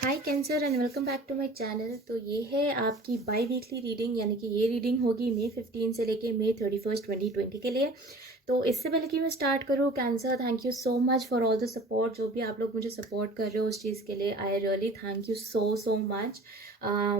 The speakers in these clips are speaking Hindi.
Hi Cancer and welcome back to my channel. तो ये है आपकी बाई वीकली रीडिंग, यानी कि ये रीडिंग होगी मई 15 से लेके मई 31 2020 के लिए। तो इससे पहले कि मैं स्टार्ट करूँ, cancer thank you so much for all the support. जो भी आप लोग मुझे सपोर्ट कर रहे हो उस चीज़ के लिए I really thank you so so much.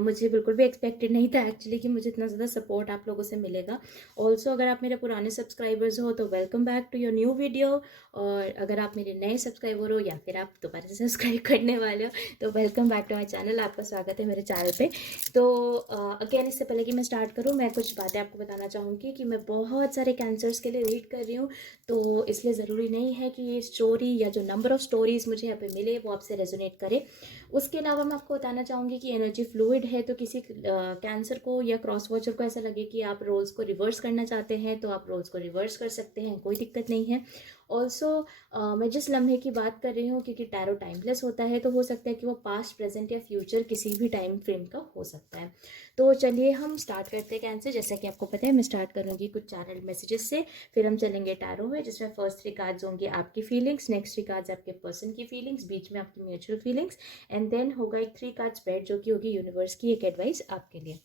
मुझे बिल्कुल भी एक्सपेक्टेड नहीं था एक्चुअली कि मुझे इतना ज़्यादा सपोर्ट आप लोगों से मिलेगा। ऑल्सो अगर आप मेरे पुराने सब्सक्राइबर्स हो तो welcome back to your new video, और अगर आप मेरे नए सब्सक्राइबर हो या फिर आप दोबारा से सब्सक्राइब करने वाले हो तो welcome back to my channel. आपका स्वागत है मेरे चैनल पे। तो अगेन इससे पहले कि मैं स्टार्ट करूँ, मैं कुछ बातें आपको बताना चाहूँगी कि मैं बहुत सारे कैंसर्स के लिए रीड कर रही हूँ, तो इसलिए ज़रूरी नहीं है कि ये स्टोरी या जो नंबर ऑफ़ स्टोरीज़ मुझे यहाँ पे मिले वो आपसे रेजोनेट करे। उसके अलावा मैं आपको बताना चाहूँगी कि एनर्जी फ्लूइड है, तो किसी कैंसर को या क्रॉस वॉचर को ऐसा लगे कि आप रोल्स को रिवर्स करना चाहते हैं तो आप रोल्स को रिवर्स कर सकते हैं, कोई दिक्कत नहीं है। ऑल्सो मैं जिस लम्हे की बात कर रही हूँ, क्योंकि टैरो टाइमलेस होता है तो हो सकता है कि वो पास्ट, प्रेजेंट या फ्यूचर किसी भी टाइम फ्रेम का हो सकता है। तो चलिए हम स्टार्ट करते हैं कैंसर। जैसा कि आपको पता है मैं स्टार्ट करूँगी कुछ चैनल मैसेजेस से, फिर हम चलेंगे टैरो में, जिसमें फर्स्ट 3 कार्ड्स होंगे आपकी फीलिंग्स, नेक्स्ट 3 कार्ड्स आपके पर्सन की फीलिंग्स, बीच में आपकी म्यूचुअल फीलिंग्स, एंड देन होगा एक 3 कार्ड्स बेड जो कि होगी यूनिवर्स की एक एडवाइस आपके लिए।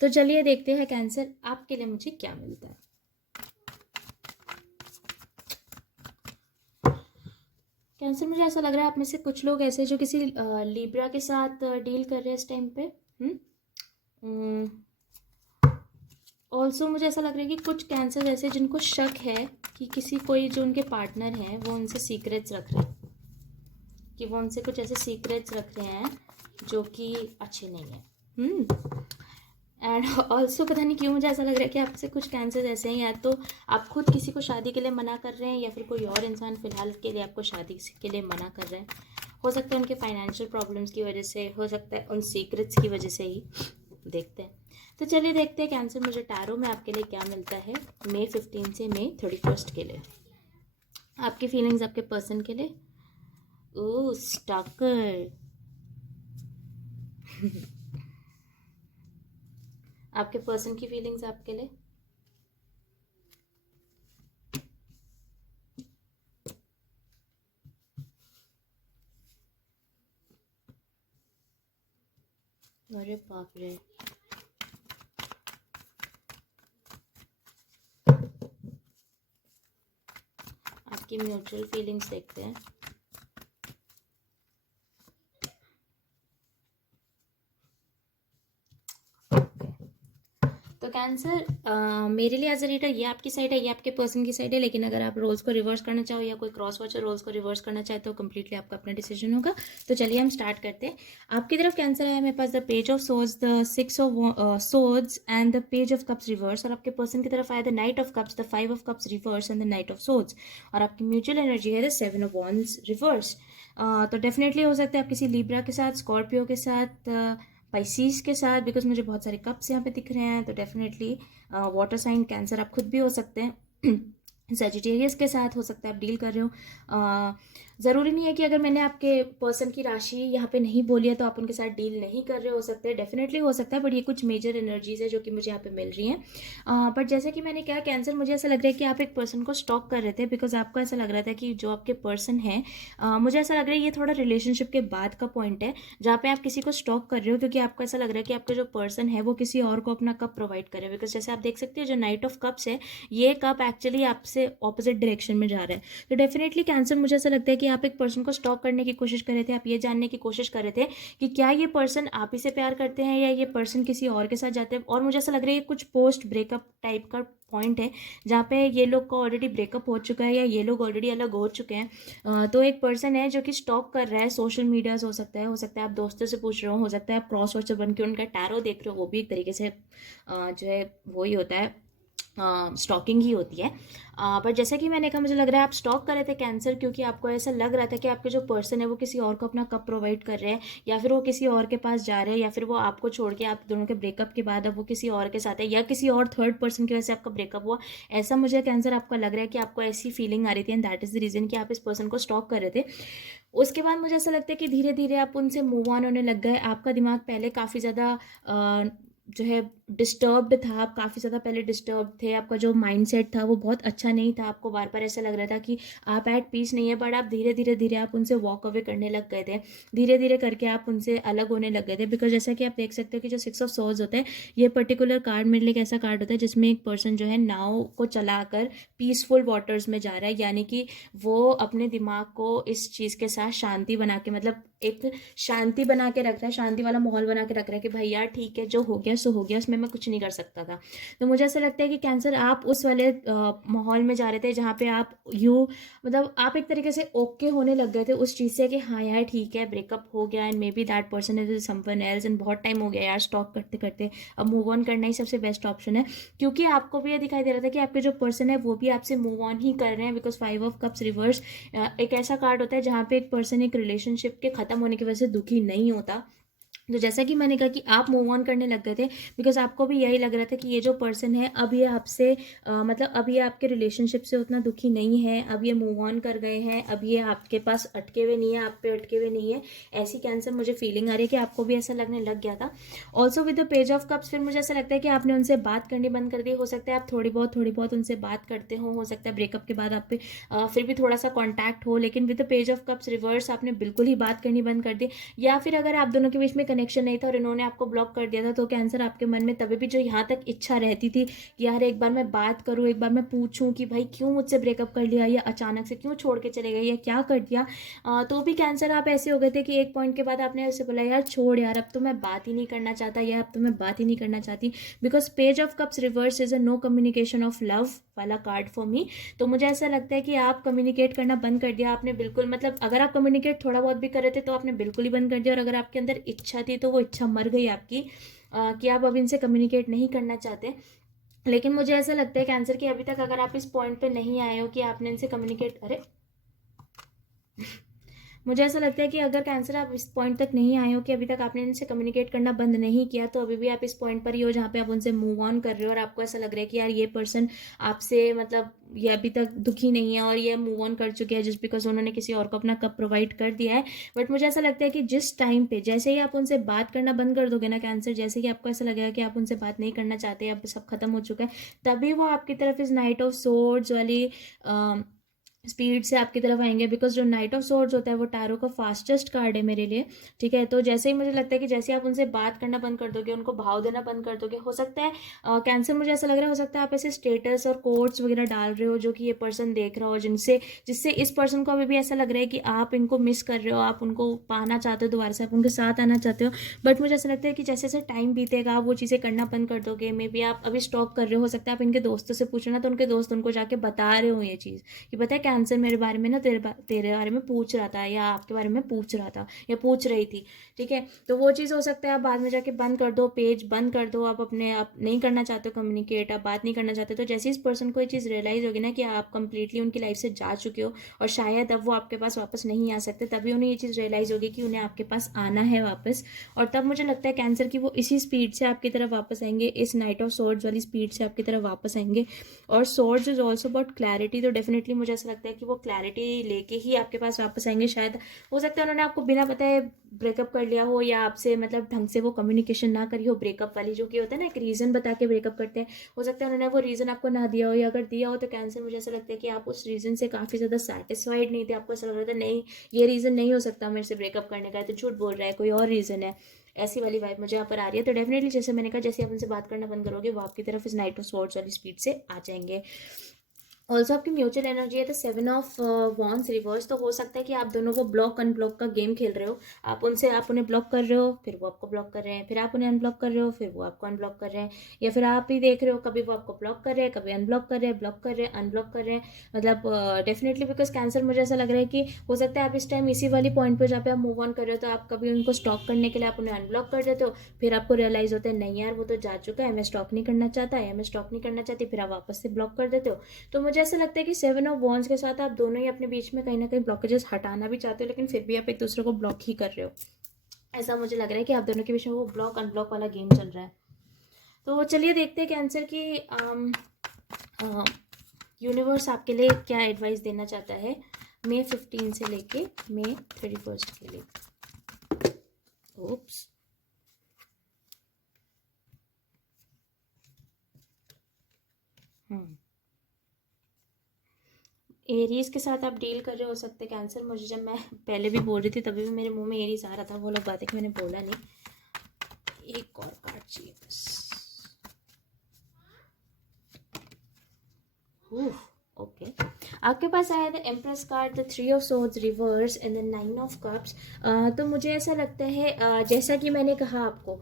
तो चलिए देखते हैं कैंसर आपके लिए मुझे क्या मिलता है। कैंसर, मुझे ऐसा लग रहा है आप में से कुछ लोग ऐसे जो किसी लिब्रा के साथ डील कर रहे हैं इस टाइम पे। ऑल्सो मुझे ऐसा लग रहा है कि कुछ कैंसर ऐसे जिनको शक है कि किसी कोई जो उनके पार्टनर हैं वो उनसे सीक्रेट्स रख रहे हैं, कि वो उनसे कुछ ऐसे सीक्रेट्स रख रहे हैं जो कि अच्छे नहीं है। एंड ऑल्सो पता नहीं क्यों मुझे ऐसा लग रहा है कि आपसे कुछ कैंसर ऐसे हैं, या तो आप खुद किसी को शादी के लिए मना कर रहे हैं या फिर कोई और इंसान फिलहाल के लिए आपको शादी के लिए मना कर रहे हैं। हो सकता है उनके फाइनेंशियल प्रॉब्लम्स की वजह से, हो सकता है उन सीक्रेट्स की वजह से ही। देखते हैं। तो चलिए देखते हैं कैंसर मुझे टैरो में आपके लिए क्या मिलता है मई 15 से मई 31 के लिए। आपकी फीलिंग्स आपके पर्सन के लिए। ओह स्टॉकर। आपके पर्सन की फीलिंग्स आपके लिए। अरे बाप रे। आपकी म्यूचुअल फीलिंग्स देखते हैं। तो कैंसर, मेरे लिए एज अ रीडर ये आपकी साइड है, ये आपके पर्सन की साइड है, लेकिन अगर आप रोल्स को रिवर्स करना चाहो या कोई क्रॉस वॉचर रोल्स को रिवर्स करना चाहे तो कम्प्लीटली आपका अपना डिसीजन होगा। तो चलिए हम स्टार्ट करते हैं। आपकी तरफ कैंसर है मेरे पास the page of swords, the 6 of swords and the page of cups reverse, और आपके पर्सन की तरफ आया the knight of cups, the 5 of cups reverse and the knight of swords, और आपकी म्यूचुअल एनर्जी है द 7 ऑफ वॉन्ड्स रिवर्स। तो डेफिनेटली हो सकता है आप किसी लिब्रा के साथ, स्कॉर्पियो के साथ, पाइसीस के साथ, बिकॉज मुझे बहुत सारे कप्स यहाँ पे दिख रहे हैं, तो डेफिनेटली वाटर साइन कैंसर आप खुद भी हो सकते हैं। सेजिटेरियस के साथ हो सकता है आप डील कर रहे हो। ज़रूरी नहीं है कि अगर मैंने आपके पर्सन की राशि यहाँ पे नहीं बोली है तो आप उनके साथ डील नहीं कर रहे हो सकते हैं, डेफिनेटली हो सकता है, बट ये कुछ मेजर एनर्जीज है जो कि मुझे यहाँ पे मिल रही हैं। बट जैसे कि मैंने कहा कैंसर, मुझे ऐसा लग रहा है कि आप एक पर्सन को स्टॉक कर रहे थे, बिकॉज आपको ऐसा लग रहा था कि जो आपके पर्सन है, मुझे ऐसा लग रहा है ये थोड़ा रिलेशनशिप के बाद का पॉइंट है जहाँ पे आप किसी को स्टॉक कर रहे हो, क्योंकि आपको ऐसा लग रहा है कि आपका जो पर्सन है वो किसी और को अपना कप प्रोवाइड करे। बिकॉज जैसे आप देख सकते हो जो नाइट ऑफ कप्स है, ये कप एक्चुअली आपसे ऑपोजिट डायरेक्शन में जा रहा है। तो डेफिनेटली कैंसर, मुझे ऐसा लगता है कि आप एक पर्सन को स्टॉक करने की कोशिश कर रहे थे, आप ये जानने की कोशिश कर रहे थे कि क्या ये पर्सन आप ही से प्यार करते हैं या ये पर्सन किसी और के साथ जाते हैं। और मुझे ऐसा लग रहा है ये कुछ पोस्ट ब्रेकअप टाइप का पॉइंट है जहाँ पे ये लोग को ऑलरेडी ब्रेकअप हो चुका है या ये लोग ऑलरेडी अलग हो चुके हैं। तो एक पर्सन है जो कि स्टॉक कर रहा है सोशल मीडियाज, हो सकता है आप दोस्तों से पूछ रहे हो सकता है आप क्रॉस वॉचर बन के उनका टैरो देख रहे हो, वो भी एक तरीके से जो है वही होता है, स्टॉकिंग ही होती है। बट जैसे कि मैंने कहा मुझे लग रहा है आप स्टॉक कर रहे थे कैंसर, क्योंकि आपको ऐसा लग रहा था कि आपके जो पर्सन है वो किसी और को अपना कप प्रोवाइड कर रहे हैं, या फिर वो किसी और के पास जा रहे हैं, या फिर वो आपको छोड़ के, आप दोनों के ब्रेकअप के बाद अब वो किसी और के साथ है, या किसी और थर्ड पर्सन की वजह से आपका ब्रेकअप हुआ। ऐसा मुझे कैंसर आपका लग रहा है कि आपको ऐसी फीलिंग आ रही थी, and that is the reason कि आप इस पर्सन को स्टॉक कर रहे थे। उसके बाद मुझे ऐसा लगता है कि धीरे धीरे आप उनसे मूव ऑन होने लग गए। आपका दिमाग पहले काफ़ी ज़्यादा जो है डिस्टर्ब्ड था, आप काफ़ी ज़्यादा पहले डिस्टर्ब थे, आपका जो माइंडसेट था वो बहुत अच्छा नहीं था, आपको बार बार ऐसा लग रहा था कि आप एट पीस नहीं है, बट आप धीरे धीरे धीरे आप उनसे वॉक अवे करने लग गए थे, धीरे धीरे करके आप उनसे अलग होने लग गए थे। बिकॉज जैसा कि आप देख सकते हो कि जो 6 ऑफ सोर्ड्स होता है, ये पर्टिकुलर कार्ड मेरे लिए एक ऐसा कार्ड होता है जिसमें एक पर्सन जो है नाव को चलाकर पीसफुल वाटर्स में जा रहा है, यानी कि वो अपने दिमाग को इस चीज़ के साथ शांति बना के, मतलब एक शांति बना के रख रहा है, शांति वाला माहौल बना के रख रहा है कि भाई यार ठीक है, जो हो गया सो हो गया, उसमें मैं कुछ नहीं कर सकता था। तो मुझे ऐसा लगता है कि कैंसर आप उस वाले माहौल में जा रहे थे जहाँ पे आप यू मतलब आप एक तरीके से ओके होने लग गए थे उस चीज़ से कि हाँ यार ठीक है, ब्रेकअप हो गया and may be that person is someone else and बहुत टाइम हो गया यार स्टॉक करते करते, अब मूव ऑन करना ही सबसे बेस्ट ऑप्शन है। क्योंकि आपको भी ये दिखाई दे रहा था कि आपके जो पर्सन है वो भी आपसे मूव ऑन ही कर रहे हैं, बिकॉज 5 ऑफ कप्स रिवर्स एक ऐसा कार्ड होता है जहाँ पे एक पर्सन एक रिलेशनशिप के खत्म होने की वजह से दुखी नहीं होता। तो जैसा कि मैंने कहा कि आप मूव ऑन करने लग गए थे, बिकॉज आपको भी यही लग रहा था कि ये जो पर्सन है अब ये आपसे मतलब अब ये आपके रिलेशनशिप से उतना दुखी नहीं है, अब ये मूव ऑन कर गए हैं, अब ये आपके पास अटके हुए नहीं है, आप पे अटके हुए नहीं है। ऐसी कैंसर मुझे फीलिंग आ रही है कि आपको भी ऐसा लगने लग गया था। Also with the page of cups फिर मुझे ऐसा लगता है कि आपने उनसे बात करनी बंद कर दी। हो सकता है आप थोड़ी बहुत उनसे बात करते हो सकता है ब्रेकअप के बाद आप पे फिर भी थोड़ा सा कॉन्टैक्ट हो, लेकिन with the page of cups reverse आपने बिल्कुल ही बात करनी बंद कर दी। या फिर अगर आप दोनों के बीच में कनेक्शन नहीं था और इन्होंने आपको ब्लॉक कर दिया था, तो कैंसर आपके मन में तभी भी जो यहाँ तक इच्छा रहती थी कि यार एक बार मैं बात करूँ, एक बार मैं पूछूं कि भाई क्यों मुझसे ब्रेकअप कर लिया, या अचानक से क्यों छोड़ के चले गए, या क्या कर दिया, तो भी कैंसर आप ऐसे हो गए थे कि एक पॉइंट के बाद आपने ऐसे बोला यार छोड़ यार, अब तो मैं बात ही नहीं करना चाहता, या अब तो मैं बात ही नहीं करना चाहती। Because page of cups reverse is a no communication of love वाला कार्ड फॉर मी। तो मुझे ऐसा लगता है कि आप कम्युनिकेट करना बंद कर दिया आपने बिल्कुल, मतलब अगर आप कम्युनिकेट थोड़ा बहुत भी कर रहे थे तो आपने बिल्कुल ही बंद कर दिया, और अगर आपके अंदर इच्छा थी तो वो इच्छा मर गई आपकी, कि आप अब इनसे कम्युनिकेट नहीं करना चाहते। लेकिन मुझे ऐसा लगता है कैंसर कि अभी तक अगर आप इस पॉइंट पे नहीं आए हो कि आपने इनसे कम्युनिकेट, अरे मुझे ऐसा लगता है कि अगर कैंसर आप इस पॉइंट तक नहीं आए हो कि अभी तक आपने इनसे कम्युनिकेट करना बंद नहीं किया, तो अभी भी आप इस पॉइंट पर ही हो जहाँ पे आप उनसे मूव ऑन कर रहे हो, और आपको ऐसा लग रहा है कि यार ये पर्सन आपसे मतलब ये अभी तक दुखी नहीं है और ये मूव ऑन कर चुके हैं जस्ट बिकॉज उन्होंने किसी और को अपना कप प्रोवाइड कर दिया है। बट मुझे ऐसा लगता है कि जिस टाइम पे जैसे ही आप उनसे बात करना बंद कर दोगे ना कैंसर, जैसे कि आपको ऐसा लगेगा कि आप उनसे बात नहीं करना चाहते, अब सब खत्म हो चुका है, तभी वो आपकी तरफ इस नाइट ऑफ सोर्ड्स वाली स्पीड से आपकी तरफ आएंगे। बिकॉज जो नाइट ऑफ सोर्ड्स होता है वो टैरो का फास्टेस्ट कार्ड है मेरे लिए, ठीक है। तो जैसे ही मुझे लगता है कि जैसे आप उनसे बात करना बंद कर दोगे, उनको भाव देना बंद कर दोगे, हो सकता है कैंसर मुझे ऐसा लग रहा है हो सकता है आप ऐसे स्टेटस और कोट्स वगैरह डाल रहे हो जो कि ये पर्सन देख रहा हो, जिनसे जिससे इस पर्सन को अभी भी ऐसा लग रहा है कि आप इनको मिस कर रहे हो, आप उनको पाना चाहते हो दोबारा से, आप उनके साथ आना चाहते हो। बट मुझे ऐसा लगता है कि जैसे जैसे टाइम बीतेगा आप वो चीज़ें करना बंद कर दोगे। मे बी आप अभी स्टॉक कर रहे हो सकता है आप इनके दोस्तों से पूछो ना, तो उनके दोस्त उनको जाके बता रहे हो ये चीज़ कि पता है कैंसर मेरे बारे में ना तेरे बारे में पूछ रहा था, या आपके बारे में पूछ रहा था या पूछ रही थी, ठीक है। तो वो चीज़ हो सकता है आप बाद में जाके बंद कर दो, पेज बंद कर दो, आप नहीं करना चाहते हो कम्युनिकेट, आप बात नहीं करना चाहते। तो जैसे इस पर्सन को ये चीज़ रियलाइज़ होगी ना कि आप कंप्लीटली उनकी लाइफ से जा चुके हो और शायद अब वो आपके पास वापस नहीं आ सकते, तभी उन्हें ये चीज़ रियलाइज़ होगी कि उन्हें आपके पास आना है वापस। और तब मुझे लगता है कैंसर की वो इसी स्पीड से आपकी तरफ वापस आएंगे, इस नाइट ऑफ सोर्ड्स वाली स्पीड से आपकी तरफ वापस आएंगे। और swords is also about clarity, तो डेफिनेटली मुझे ऐसा लगता है कि वो क्लैरिटी लेके ही आपके पास वापस आएंगे। शायद हो सकता है उन्होंने आपको बिना बताए ब्रेकअप कर लिया हो, या आपसे मतलब ढंग से वो कम्युनिकेशन ना करी हो, ब्रेकअप वाली जो कि होता है ना एक रीज़न बता के ब्रेकअप करते हैं, हो सकता है उन्होंने वो रीज़न आपको ना दिया हो, या अगर दिया हो तो कैंसर मुझे ऐसा लगता है कि आप उस रीज़न से काफ़ी ज़्यादा सेटिस्फाइड नहीं थे, आपको ऐसा लग रहा था नहीं ये रीज़न नहीं हो सकता मेरे से ब्रेकअप करने का, तो झूठ बोल रहा है, कोई और रीज़न है। ऐसी वाली वाइब मुझे यहाँ पर आ रही है। तो डेफिनेटली जैसे मैंने कहा जैसे आप उनसे बात करना बंद करोगे वो आपकी तरफ इस नाइट ऑफ स्वॉर्ड्स वाली स्पीड से आ जाएंगे। ऑल्सो आपकी म्यूचुअल एनर्जी है तो 7 ऑफ वॉन्स रिवर्स, तो हो सकता है कि आप दोनों को ब्लॉक अनब्लॉक का गेम खेल रहे हो। आप उन्हें ब्लॉक कर रहे हो, फिर वो आपको ब्लॉक कर रहे हैं, फिर आप उन्हें अनब्लॉक कर रहे हो, फिर वो आपको अनब्लॉक कर रहे हैं, या फिर आप ही देख रहे हो कभी वो आपको ब्लॉक कर रहे हैं, कभी अनब्लॉक कर रहे हैं, ब्लॉक कर रहे हैं, अनब्लॉक कर रहे हैं। मतलब डेफिनेटली बिकॉज कैंसर मुझे ऐसा लग रहा है कि हो सकता है आप इस टाइम इसी वाली पॉइंट पर जहाँ पे आप मूव ऑन कर रहे हो, तो आप कभी उनको स्टॉक करने के लिए आप उन्हें अनब्लॉक कर देते हो, फिर आपको रियलाइज होता है नहीं यार वो तो जा चुका है, मैं स्टॉक नहीं करना चाहता, या मैं स्टॉक नहीं करना चाहती, फिर आप वापस से ब्लॉक कर देते हो। तो मुझे ऐसा लगता है कि 7 ऑफ वॉन्ड्स के साथ आप दोनों ही अपने बीच में कहीं ना कहीं ब्लॉकेजेस हटाना भी चाहते हो, लेकिन फिर भी आप एक दूसरे को ब्लॉक ही कर रहे हो। ऐसा मुझे लग रहा है कि आप दोनों के बीच में वो ब्लॉक अनब्लॉक वाला गेम चल रहा है। तो चलिए देखते हैं कैंसर की यूनिवर्स आपके लिए क्या एडवाइस देना चाहता है May 15 से लेके May 31 के लिए। ओप्स एरीज के साथ आप डील कर रहे हो सकते कैंसर। मुझे जब मैं पहले भी बोल रही थी तभी भी मेरे मुंह में एरीज आ रहा था, वो लोग बात है कि मैंने बोला नहीं। एक और कार्ड चाहिए बस। ओके, आपके पास आया था empress card, the 3 of swords reverse and the 9 of cups. तो मुझे ऐसा लगता है जैसा कि मैंने कहा आपको,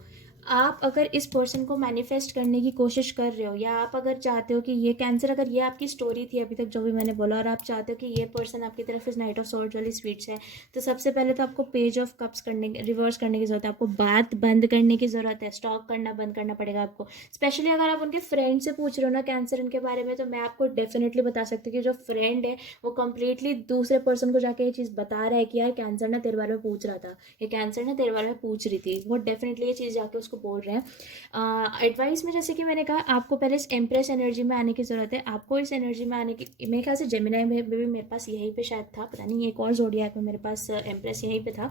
आप अगर इस पर्सन को मैनिफेस्ट करने की कोशिश कर रहे हो, या आप अगर चाहते हो कि ये कैंसर, अगर ये आपकी स्टोरी थी अभी तक जो भी मैंने बोला, और आप चाहते हो कि ये पर्सन आपकी तरफ इस नाइट ऑफ सोर्ड्स वाली स्वीट्स है, तो सबसे पहले तो आपको पेज ऑफ कप्स रिवर्स करने की ज़रूरत है। आपको बात बंद करने की ज़रूरत है, स्टॉक करना बंद करना पड़ेगा आपको। स्पेशली अगर आप उनके फ्रेंड से पूछ रहे हो ना कैंसर इनके बारे में, तो मैं आपको डेफिनेटली बता सकती हूँ कि जो फ्रेंड है वो कंप्लीटली दूसरे पर्सन को जाके ये चीज़ बता रहा है कि यार कैंसर ना तेरे बारे में पूछ रहा था, ये कैंसर ना तेरे बारे में पूछ रही थी। वो डेफिनेटली ये चीज़ जाके उसको बोल रहे हैं। एडवाइस में जैसे कि मैंने कहा, आपको पहले इस एम्प्रेस एनर्जी में आने की ज़रूरत है। आपको इस एनर्जी में आने की, मेरे ख्याल से जेमिनाई में भी मेरे पास यहीं पे शायद था, पता नहीं, एक और ज़ोडिएक में मेरे पास एम्प्रेस यहीं पे था।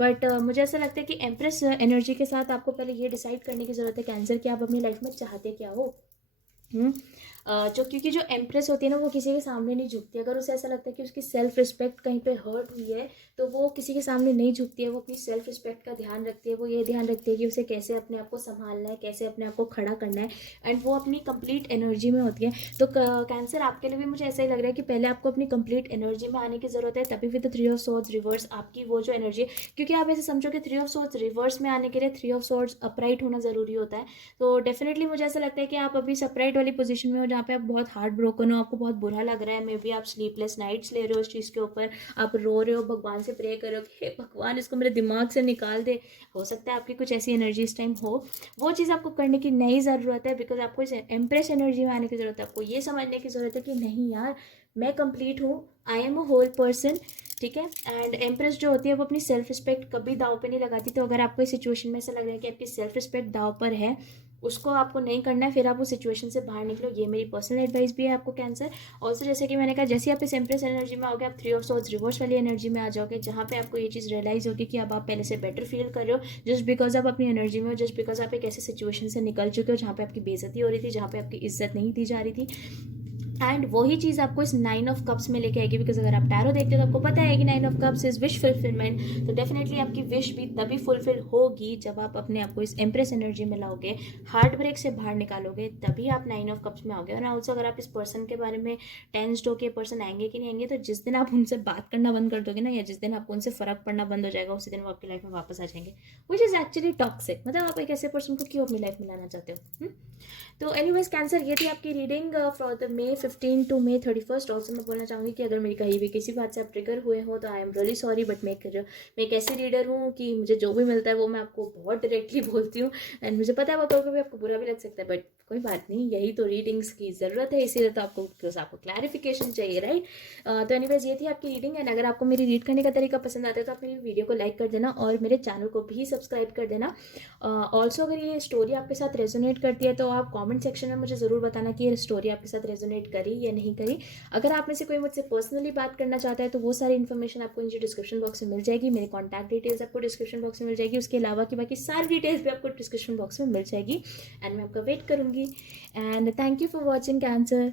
बट मुझे ऐसा लगता है कि एम्प्रेस एनर्जी के साथ आपको पहले ये डिसाइड करने की ज़रूरत है कैंसर कि आप अपनी लाइफ में चाहते क्या हो। जो क्योंकि जो एम्प्रेस होती है ना, वो किसी के सामने नहीं झुकती। अगर उसे ऐसा लगता है कि उसकी सेल्फ रिस्पेक्ट कहीं पे हर्ट हुई है, तो वो किसी के सामने नहीं झुकती है। वो अपनी सेल्फ रिस्पेक्ट का ध्यान रखती है। वो ये ध्यान रखती है कि उसे कैसे अपने आप को संभालना है, कैसे अपने आप को खड़ा करना है, एंड वो अपनी कंप्लीट एनर्जी में होती है। तो कैंसर आपके लिए भी मुझे ऐसा ही लग रहा है कि पहले आपको अपनी कंप्लीट एनर्जी में आने की ज़रूरत है, तभी विद 3 ऑफ सोर्ड्स रिवर्स आपकी वो जो एनर्जी है, क्योंकि आप ऐसे समझो कि 3 ऑफ सोर्ड्स रिवर्स में आने के लिए 3 ऑफ सोर्ड्स अपराइट होना ज़रूरी होता है। तो डेफिनेटली मुझे ऐसा लगता है कि आप अभी अपराइट वाली पोजीशन में हो, जहाँ पे आप बहुत हार्ट ब्रोकन हो, आपको बहुत बुरा लग रहा है, मे बी आप स्लीपलेस नाइट्स ले रहे हो इस चीज़ के ऊपर, आप रो रहे हो, भगवान से प्रे कर रहे हो कि हे भगवान इसको मेरे दिमाग से निकाल दे। हो सकता है आपकी कुछ ऐसी एनर्जी इस टाइम हो। वो चीज़ आपको करने की नई ज़रूरत है, बिकॉज आपको इस एम्प्रेस एनर्जी में आने की ज़रूरत है। आपको ये समझने की ज़रूरत है कि नहीं यार, मैं कंप्लीट हूँ, I am a whole person, ठीक है। एंड एम्प्रेस जो होती है वो अपनी सेल्फ रिस्पेक्ट कभी दाव पे नहीं लगाती। तो अगर आपको इस सिचुएशन में ऐसा लग रहा है कि आपकी सेल्फ रिस्पेक्ट दाव पर है, उसको आपको नहीं करना है, फिर आप उस सिचुएशन से बाहर निकलो। ये मेरी पर्सनल एडवाइस भी है आपको कैंसर। ऑल्सो जैसे कि मैंने कहा, जैसे आप इस एम्प्रेस एनर्जी में आओगे, आप 3 ऑफ सोर्ड्स रिवर्स वाली एनर्जी में आ जाओगे, जहाँ पे आपको ये चीज़ रियलाइज होगी कि अब आप पहले से बेटर फील कर रहे हो, जस्ट बिकॉज आप अपनी एनर्जी में हो, जस्ट बिकॉज आप एक ऐसे सिचुएशन से निकल चुके हो जहाँ पे आपकी बेइज्जती हो रही थी, जहाँ पे आपकी इज्जत नहीं दी जा रही थी। एंड वही चीज़ आपको इस 9 ऑफ कप्स में लेके आएगी, बिकॉज अगर आप टैरो देखते हो तो आपको पता है कि 9 of cups is wish fulfilment. तो डेफिनेटली आपकी विश भी तभी फुलफिल होगी जब आप अपने आप को इस एम्प्रेस एनर्जी में लाओगे, हार्ट ब्रेक से बाहर निकालोगे, तभी आप 9 ऑफ कप्स में आओगे। और ऑल्सो अगर आप इस पर्सन के बारे में टेंस्ड हो कि पर्सन आएंगे कि नहीं आएंगे, तो जिस दिन आप उनसे बात करना बंद कर दोगे ना, या जिस दिन आपको उनसे फ़र्क पड़ना बंद हो जाएगा, उसी दिन वो आपकी लाइफ में वापस आ जाएंगे, विच इज़ एक्चुअली टॉक्सिक। मतलब आप एक ऐसे पर्सन को क्यों अपनी लाइफ में लाना चाहते हो। तो एनीवेज कैंसर, ये थी आपकी reading for the May 15 to May 31। Also मैं बोलना चाहूँगी कि अगर मेरी कहीं भी किसी बात से आप ट्रिगर हुए हो तो I am really sorry, but मैं एक ऐसी रीडर हूँ कि मुझे जो भी मिलता है वो मैं आपको बहुत डायरेक्टली बोलती हूँ। एंड मुझे पता है वो कभी कभी आपको बुरा भी लग सकता है, बट कोई बात नहीं, यही तो रीडिंग्स की ज़रूरत है, इसीलिए तो आपको क्लैरिफिकेशन चाहिए, राइट। तो एनीवेज ये थी आपकी रीडिंग। एंड अगर आपको मेरी रीड करने का तरीका पसंद आता है तो आप मेरी वीडियो को लाइक कर देना और मेरे चैनल को भी सब्सक्राइब कर देना। ऑल्सो अगर ये स्टोरी आपके साथ रेजोनेट करती है तो आप कमेंट सेक्शन में मुझे ज़रूर बताना कि ये स्टोरी आपके साथ रेजोनेट करी या नहीं करी। अगर आप में से कोई मुझसे पर्सनली बात करना चाहता है तो वो सारी इन्फॉर्मेशन आपको नीचे डिस्क्रिप्शन बॉक्स में मिल जाएगी। मेरी कॉन्टैक्ट डिटेल्स आपको डिस्क्रिप्शन बॉक्स में मिल जाएगी। उसके अलावा की बाकी सारी डिटेल्स भी आपको डिस्क्रिप्शन बॉक्स में मिल जाएगी। एंड मैं आपका वेट करूँगी। And thank you for watching cancer.